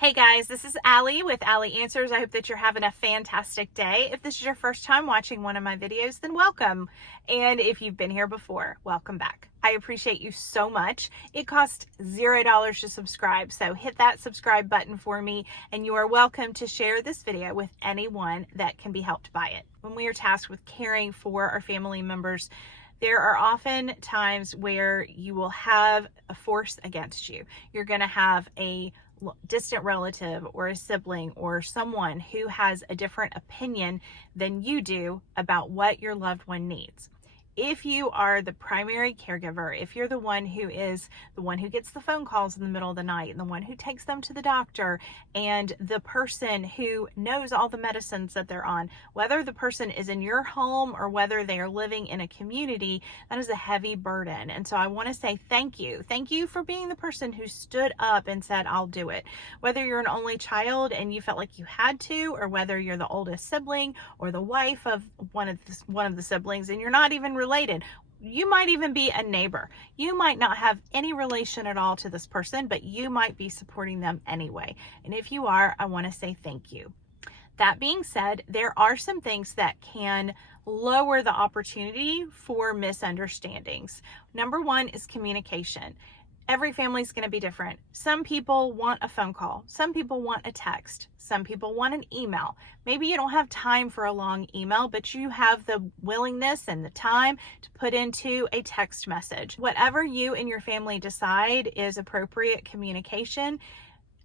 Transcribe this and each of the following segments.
Hey guys, this is Allie with Allie Answers. I hope that you're having a fantastic day. If this is your first time watching one of my videos, then welcome. And if you've been here before, welcome back. I appreciate you so much. It costs $0 to subscribe, so hit that subscribe button for me, and you are welcome to share this video with anyone that can be helped by it. When we are tasked with caring for our family members, there are often times where you will have a force against you. You're going to have a distant relative or a sibling or someone who has a different opinion than you do about what your loved one needs. If you are the primary caregiver, if you're the one who gets the phone calls in the middle of the night and the one who takes them to the doctor and the person who knows all the medicines that they're on, whether the person is in your home or whether they are living in a community, that is a heavy burden. And so I want to say thank you. Thank you for being the person who stood up and said, I'll do it. Whether you're an only child and you felt like you had to, or whether you're the oldest sibling or the wife of one of the siblings and you're not even related. You might even be a neighbor. You might not have any relation at all to this person, but you might be supporting them anyway. And if you are, I want to say thank you. That being said, there are some things that can lower the opportunity for misunderstandings. Number one is communication. Every family is going to be different. Some people want a phone call. Some people want a text. Some people want an email. Maybe you don't have time for a long email, but you have the willingness and the time to put into a text message. Whatever you and your family decide is appropriate communication,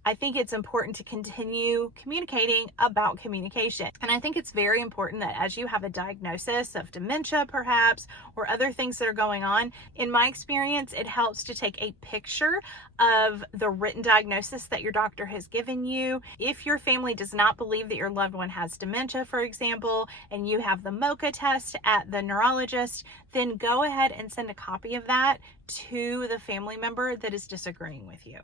I think it's important to continue communicating about communication. And I think it's very important that as you have a diagnosis of dementia perhaps, or other things that are going on, in my experience, it helps to take a picture of the written diagnosis that your doctor has given you. If your family does not believe that your loved one has dementia, for example, and you have the MOCA test at the neurologist, then go ahead and send a copy of that to the family member that is disagreeing with you.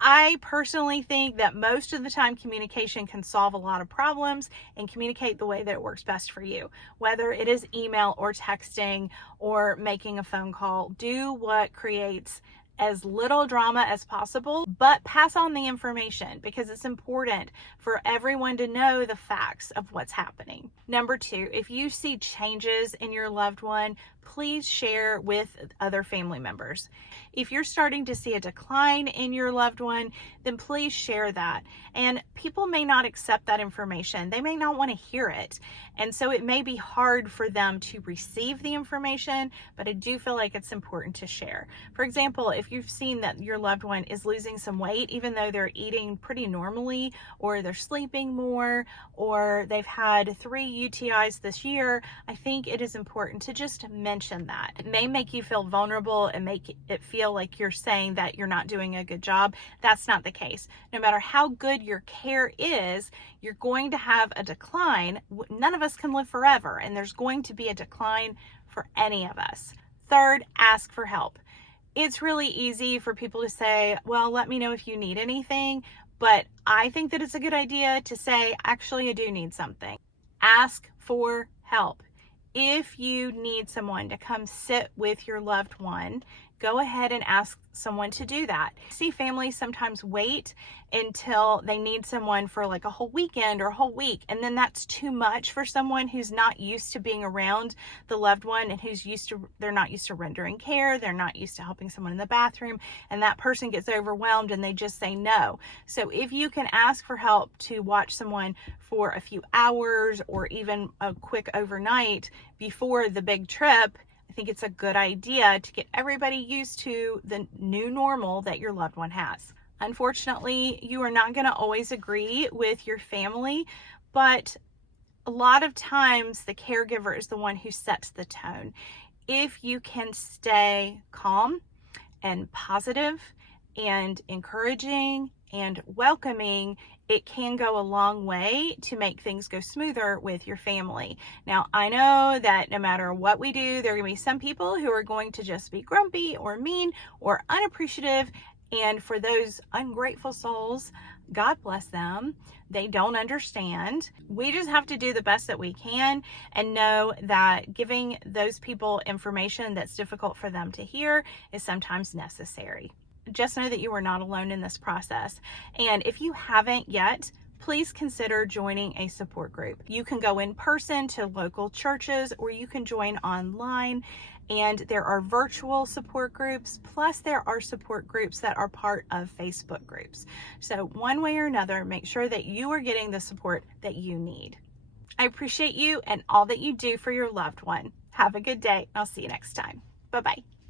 I personally think that most of the time communication can solve a lot of problems and communicate the way that it works best for you. Whether it is email or texting or making a phone call, do what creates as little drama as possible, but pass on the information because it's important for everyone to know the facts of what's happening. Number two, if you see changes in your loved one, please share with other family members. If you're starting to see a decline in your loved one, then please share that. And people may not accept that information. They may not want to hear it. And so it may be hard for them to receive the information, but I do feel like it's important to share. For example, if you've seen that your loved one is losing some weight, even though they're eating pretty normally, or they're sleeping more, or they've had 3 UTIs this year, I think it is important to just mention that. It may make you feel vulnerable and make it feel like you're saying that you're not doing a good job. That's not the case. No matter how good your care is, you're going to have a decline. None of us can live forever, and there's going to be a decline for any of us. Third, ask for help. It's really easy for people to say, well, let me know if you need anything, but I think that it's a good idea to say, actually, I do need something. Ask for help. If you need someone to come sit with your loved one, go ahead and ask someone to do that. See, families sometimes wait until they need someone for like a whole weekend or a whole week, and then that's too much for someone who's not used to being around the loved one and they're not used to rendering care, they're not used to helping someone in the bathroom, and that person gets overwhelmed and they just say no. So if you can ask for help to watch someone for a few hours or even a quick overnight before the big trip, I think it's a good idea to get everybody used to the new normal that your loved one has. Unfortunately, you are not going to always agree with your family, but a lot of times the caregiver is the one who sets the tone. If you can stay calm and positive and encouraging and welcoming, it can go a long way to make things go smoother with your family. Now, I know that no matter what we do, there are going to be some people who are going to just be grumpy or mean or unappreciative. And for those ungrateful souls, God bless them. They don't understand. We just have to do the best that we can and know that giving those people information that's difficult for them to hear is sometimes necessary. just know that you are not alone in this process. And if you haven't yet, please consider joining a support group. You can go in person to local churches, or you can join online. And there are virtual support groups, plus there are support groups that are part of Facebook groups. So one way or another, make sure that you are getting the support that you need. I appreciate you and all that you do for your loved one. Have a good day. I'll see you next time. Bye-bye.